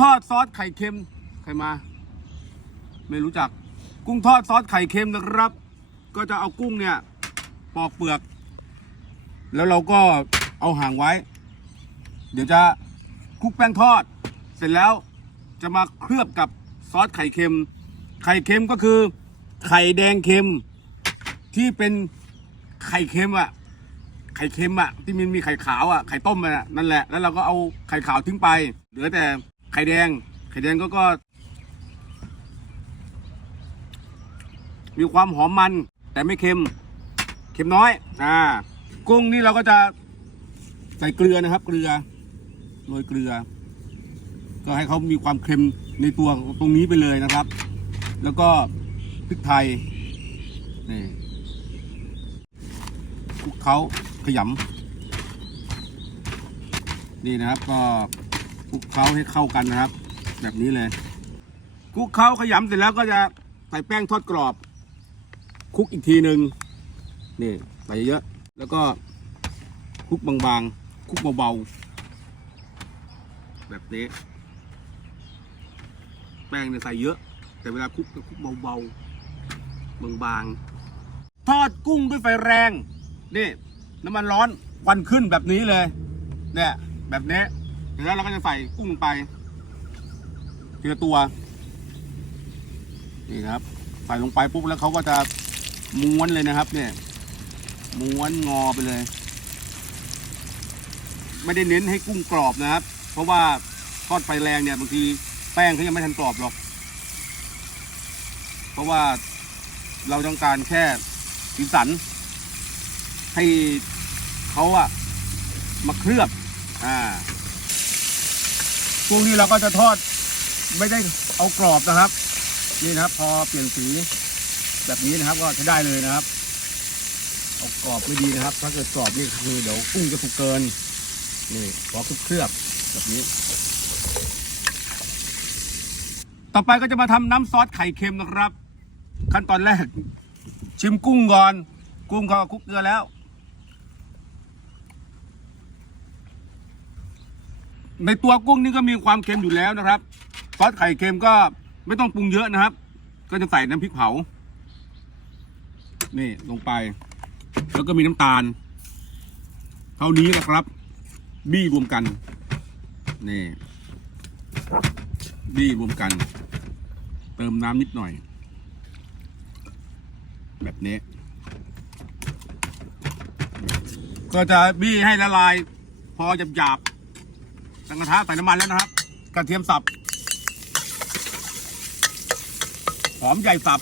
ทอดซอสไข่เค็มใครมา ไม่รู้จัก กุ้งทอดซอสไข่เค็มนะครับ ก็จะเอากุ้งเนี่ย ปอกเปลือก แล้วเราก็เอาห่างไว้ เดี๋ยวจะคลุกแป้งทอด เสร็จแล้วจะมาเคลือบกับซอสไข่เค็ม ไข่เค็มก็คือไข่แดงเค็ม ที่เป็นไข่เค็มอะไข่เค็มอะที่มันมีไข่ขาวอะไข่ต้มอะนั่นแหละ แล้วเราก็เอาไข่ขาวทิ้งไป เหลือแต่ ข่แดง ไข่แดงก็ก็ มีความหอมมัน แต่ไม่เค็ม เค็มน้อย อ่า กุ้งนี่เราก็จะใส่เกลือนะครับ เกลือโรยเกลือ ก็ให้เขามีความเค็มในตัวตรงนี้ไปเลยนะครับ แล้วก็พริกไทยนี่คลุกเขาขยำนี่นะครับก็ ลุกเขาให้เข้ากันนะครับ แบบนี้เลยคลุกเขาขยำเสร็จแล้วก็จะใส่แป้งทอดกรอบคลุกอีกทีหนึ่งนี่ใส่เยอะแล้วก็คลุกบางๆคลุกเบาๆแบบนี้ แป้งเนี่ยใส่เยอะ แต่เวลาคลุกจะคลุกเบาๆบางๆทอดกุ้งด้วยไฟแรงนี่น้ำมันร้อนควันขึ้นแบบนี้เลย เนี่ย แบบนี้ เดี๋ยวแล้วเราก็จะใส่กุ้งลงไปทีละตัว นี่ครับ ใส่ลงไปปุ๊บแล้วเขาก็จะม้วนเลยนะครับ เนี่ย ม้วนงอไปเลย ไม่ได้เน้นให้กุ้งกรอบนะครับ เพราะว่าทอดไฟแรงเนี่ยบางทีแป้งเขายังไม่ทันกรอบหรอก เพราะว่าเราต้องการแค่สีสัน ให้เขาอะมาเคลือบ อ่า พวกนี้เราก็จะทอดไม่ได้เอากรอบนะครับ นี่นะครับ พอเปลี่ยนสีแบบนี้นะครับ ก็ใช้ได้เลยนะครับเอากรอบไม่ดีนะครับ ถ้าเกิดกรอบนี่คือเดี๋ยวกุ้งจะสุกเกินนี่พอเคลือบแบบนี้ ต่อไปก็จะมาทำน้ำซอสไข่เค็มนะครับ ขั้นตอนแรก ชิมกุ้งก่อน กุ้งก็คลุกเกลือแล้ว ในตัวกุ้งนี่ก็มีความเค็มอยู่แล้วนะครับซอสไข่เค็มก็ไม่ต้องปรุงเยอะนะครับ ก็จะใส่น้ำพริกเผา นี่ลงไป แล้วก็มีน้ำตาล เท่านี้นะครับ บี้รวมกัน นี่ บี้รวมกัน เติมน้ำนิดหน่อย แบบนี้ ก็จะบี้ให้ละลาย พอหยาบๆ ตั้งกระทะใส่น้ำมันแล้วนะครับ กระเทียมสับ หอมใหญ่สับ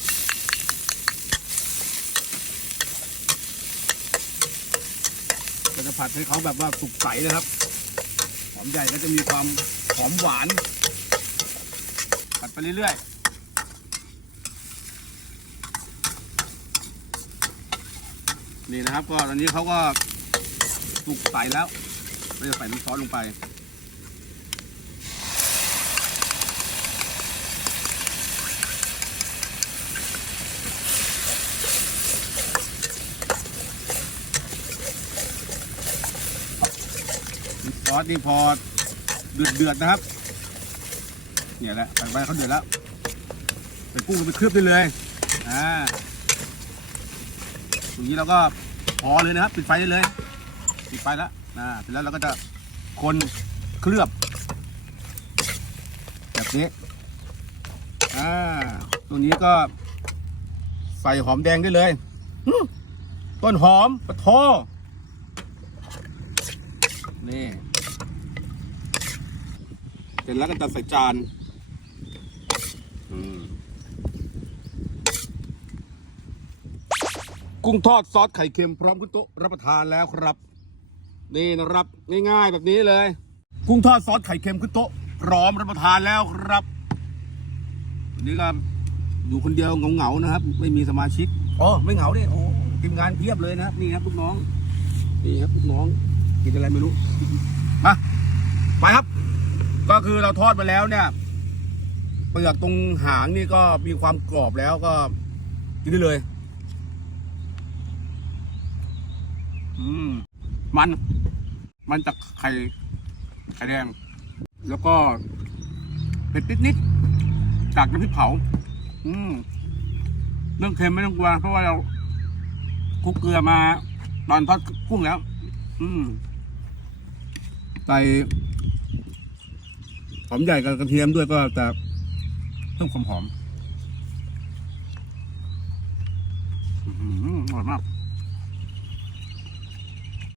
ก็จะผัดให้เขาแบบว่าสุกใสนะครับ หอมใหญ่ก็จะมีความหอมหวาน ผัดไปเรื่อยๆนี่นะครับก็ตอนนี้เขาก็สุกใสแล้วเราจะใส่น้ำซอสลงไป อสนี่พอเดือดเดือดๆนะครับ เนี่ยแหละใส่ไปเขาเดือดแล้วใส่กุ้งไปเคลือบได้เลยอ่าตรงนี้เราก็พอเลยนะครับ ปิดไฟได้เลย ปิดไฟแล้วนะเสร็จแล้วเราก็จะคนเคลือบแบบนี้อ่าตรงนี้ก็ใส่หอมแดงได้เลยหึต้นหอมปะโทนี่ เสร็จแล้วก็จะใส่จานอืมกุ้งทอดซอสไข่เค็มพร้อมขึ้นโต๊ะรับประทานแล้วครับ นี่นะครับง่ายๆแบบนี้เลย กุ้งทอดซอสไข่เค็มขึ้นโต๊ะพร้อมรับประทานแล้วครับวันนี่ก็อยู่คนเดียวเหงาๆนะครับ ไม่มีสมาชิกอ๋อไม่เหงาดิโอ้ทีมงานเพียบเลยนะครับนี่ครับลูกน้องนี่ครับลูกน้องกินอะไรไม่รู้มาไปครับ ก็คือเราทอดมาแล้วเนี่ยเปลือกตรงหางนี่ก็มีความกรอบแล้วก็กินได้เลย อืม มัน มันจากไข่ไข่แดง แล้วก็เผ็ดนิดๆจากน้ำพริกเผา อืม เรื่องเค็มไม่ต้องกลัวเพราะว่าเราคลุกเกลือมา ตอนทอดกุ้งแล้ว อืม ใส่ อมใหญ่กับกระเทียมด้วยก็จะเพิ่มความหอมอือหืออร่อยมาก